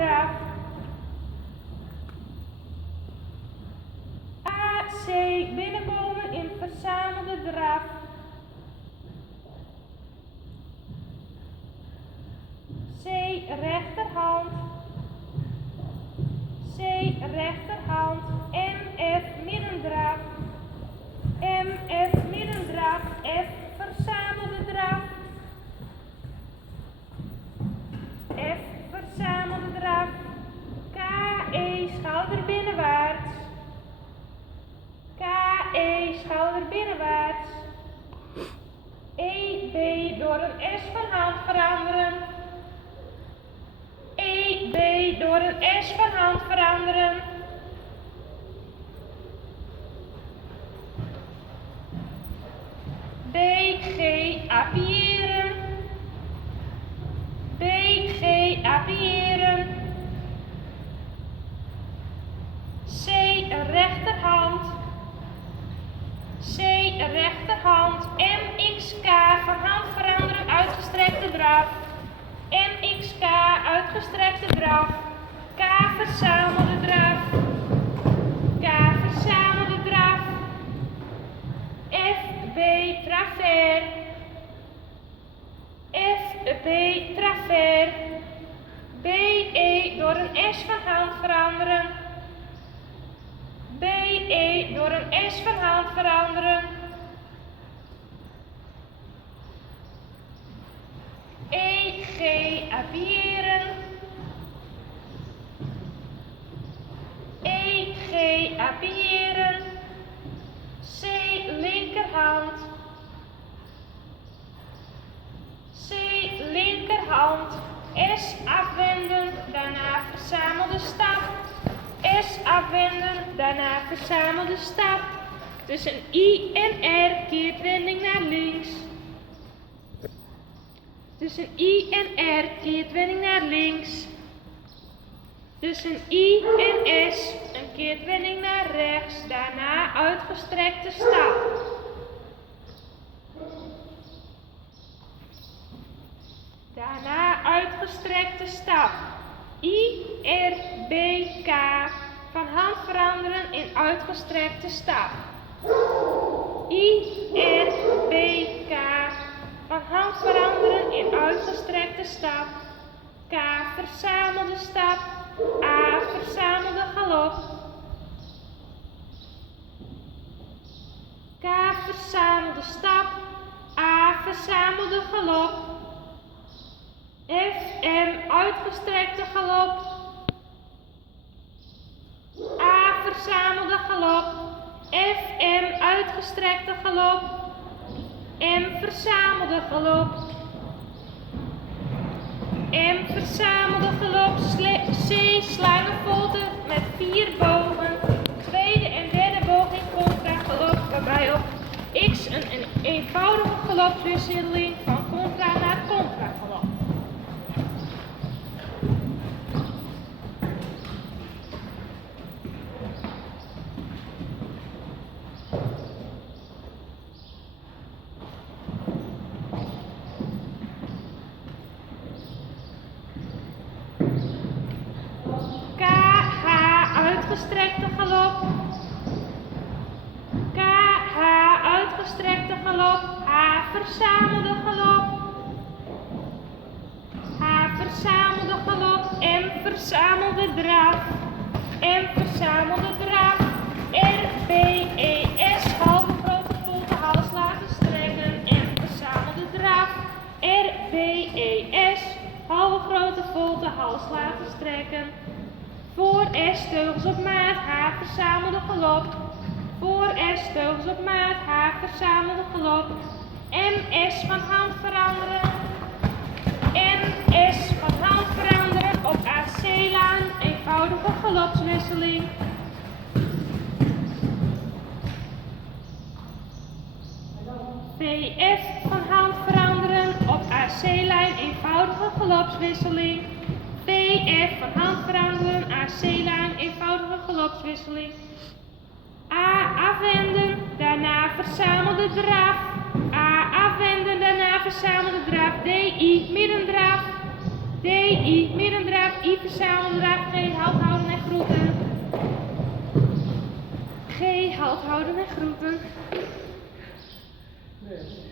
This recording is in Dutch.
draf. AC binnenkomen in verzamelde draf. C rechterhand. C rechterhand. MF middendraf. MF middendraf. F verzamelde draf. F verzamelde draf. KE schouder binnenwaarts. KE schouder binnenwaarts. EB door een S van hand veranderen. EB door een S van hand veranderen. BG appiëren. BG appiëren. C rechterhand. C rechterhand. MXK van hand veranderen uitgestrekte draf. MXK uitgestrekte draf. K verzamelde draf. K verzamelde draf. FB traver. FB traver. BE door een S van hand veranderen. BE door een S van hand veranderen. EG appiëren. EG appiëren. C linkerhand. C linkerhand. S afwenden, daarna verzamelde stap. S afwenden, daarna verzamelde stap. Tussen I en R keertwending naar links. Tussen I en R keertwending naar links. Tussen I en S een keertwending naar rechts, daarna uitgestrekte stap. Daarna uitgestrekte stap. I, R, B, K. Van hand veranderen in uitgestrekte stap. I, R, B, K. Van hand veranderen in uitgestrekte stap. K verzamelde stap. A verzamelde galop. K verzamelde stap. A verzamelde galop. FM uitgestrekte galop. A verzamelde galop. FM uitgestrekte galop. M verzamelde galop. M verzamelde galop. C slangenvolte met 4 bogen. Tweede en derde boog in contra galop, waarbij op X een eenvoudige galopwisseling van contra naar contra galop. Uitgestrekte galop. KH uitgestrekte galop. H verzamelde galop. H verzamelde galop. M verzamelde draf. M verzamelde draf. R, B, E, S halve grote volte hals laten strekken. M verzamelde draf. R, B, E, S halve grote volte hals laten strekken. Voor S teugels op maat, H verzamelde galop. Voor S teugels op maat, H verzamelde galop. MS van hand veranderen. MS van hand veranderen op AC-laan, eenvoudige galopswisseling. VF van hand veranderen op AC-lijn, eenvoudige galopswisseling. VF van hand veranderen, AC-lijn, eenvoudige galopswisseling. A afwenden, daarna verzamelde draf. A afwenden, daarna verzamelde draf. DI middendraf. DI middendraf, I verzamelde Halt houden en groeten. Nee.